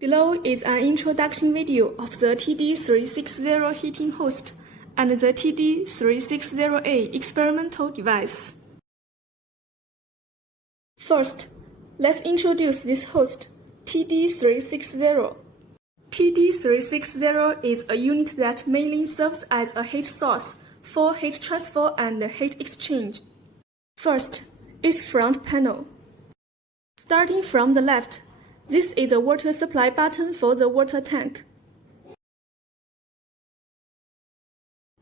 Below is an introduction video of the TD360 heating host and the TD360A experimental device. First, let's introduce this host, TD360. TD360 is a unit that mainly serves as a heat source for heat transfer and heat exchange. First, its front panel. Starting from the left, this is a water supply button for the water tank.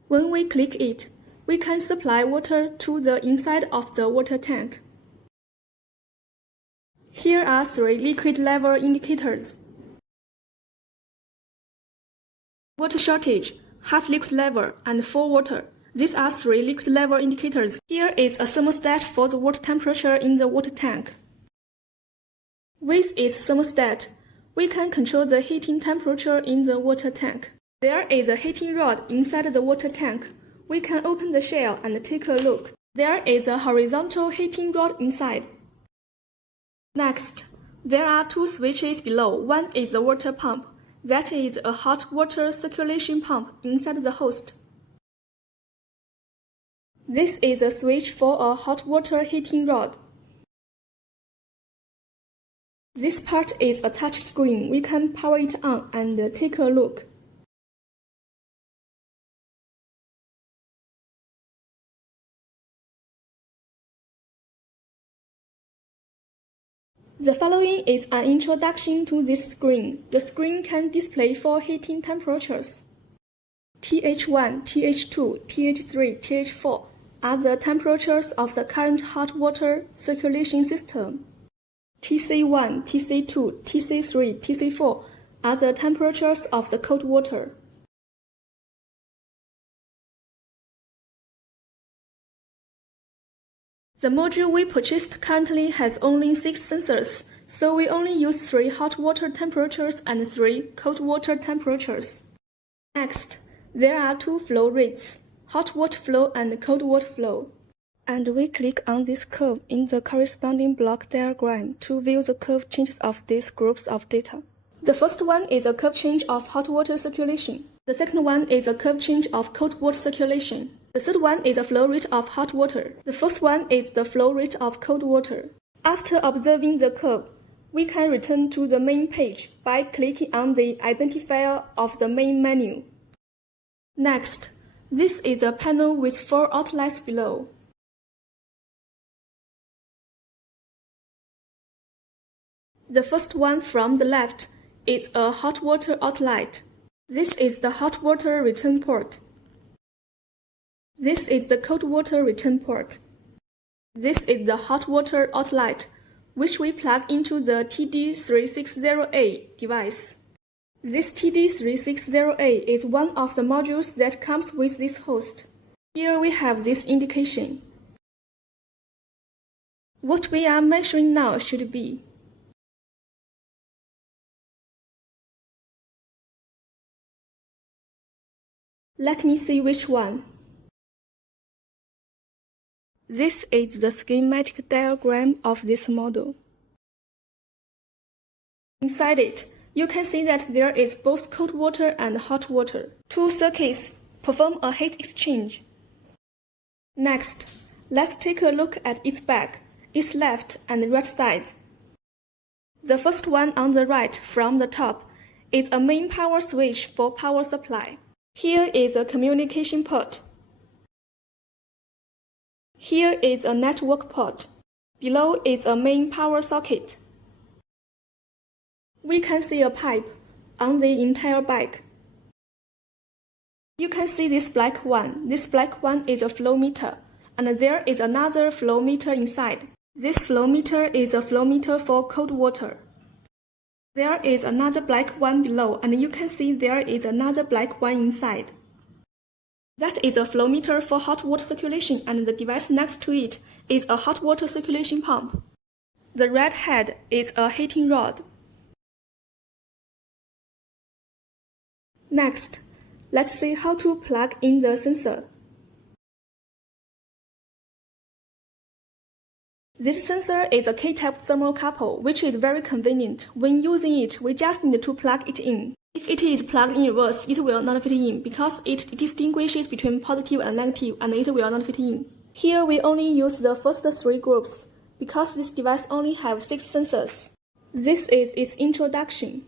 When we click it, we can supply water to the inside of the water tank. Here are 3 liquid level indicators: water shortage, half liquid level, and full water. These are 3 liquid level indicators. Here is a thermostat for the water temperature in the water tank. With its thermostat, we can control the heating temperature in the water tank. There is a heating rod inside the water tank. We can open the shell and take a look. There is a horizontal heating rod inside. Next, there are 2 switches below. One is the water pump. That is a hot water circulation pump inside the host. This is a switch for a hot water heating rod. This part is a touch screen. We can power it on and take a look. The following is an introduction to this screen. The screen can display 4 heating temperatures. TH1, TH2, TH3, TH4 are the temperatures of the current hot water circulation system. TC1, TC2, TC3, TC4 are the temperatures of the cold water. The module we purchased currently has only 6 sensors, so we only use 3 hot water temperatures and 3 cold water temperatures. Next, there are 2 flow rates, hot water flow and cold water flow. And we click on this curve in the corresponding block diagram to view the curve changes of these groups of data. The first one is a curve change of hot water circulation. The second one is a curve change of cold water circulation. The third one is the flow rate of hot water. The fourth one is the flow rate of cold water. After observing the curve, we can return to the main page by clicking on the identifier of the main menu. Next, this is a panel with 4 outlets below. The first one from the left is a hot water outlet. This is the hot water return port. This is the cold water return port. This is the hot water outlet, which we plug into the TD360A device. This TD360A is one of the modules that comes with this host. Here we have this indication. What we are measuring now should be Let me see which one. This is the schematic diagram of this model. Inside it, you can see that there is both cold water and hot water. 2 circuits perform a heat exchange. Next, let's take a look at its back, its left and right sides. The first one on the right from the top is a main power switch for power supply. Here is a communication port. Here is a network port. Below is a main power socket. We can see a pipe on the entire back. You can see this black one. This black one is a flow meter, and there is another flow meter inside. This flow meter is a flow meter for cold water. There is another black one below, and you can see there is another black one inside. That is a flow meter for hot water circulation, and the device next to it is a hot water circulation pump. The red head is a heating rod. Next, let's see how to plug in the sensor. This sensor is a K-type thermocouple, which is very convenient. When using it, we just need to plug it in. If it is plugged in reverse, it will not fit in because it distinguishes between positive and negative, and it will not fit in. Here we only use the first 3 groups because this device only has 6 sensors. This is its introduction.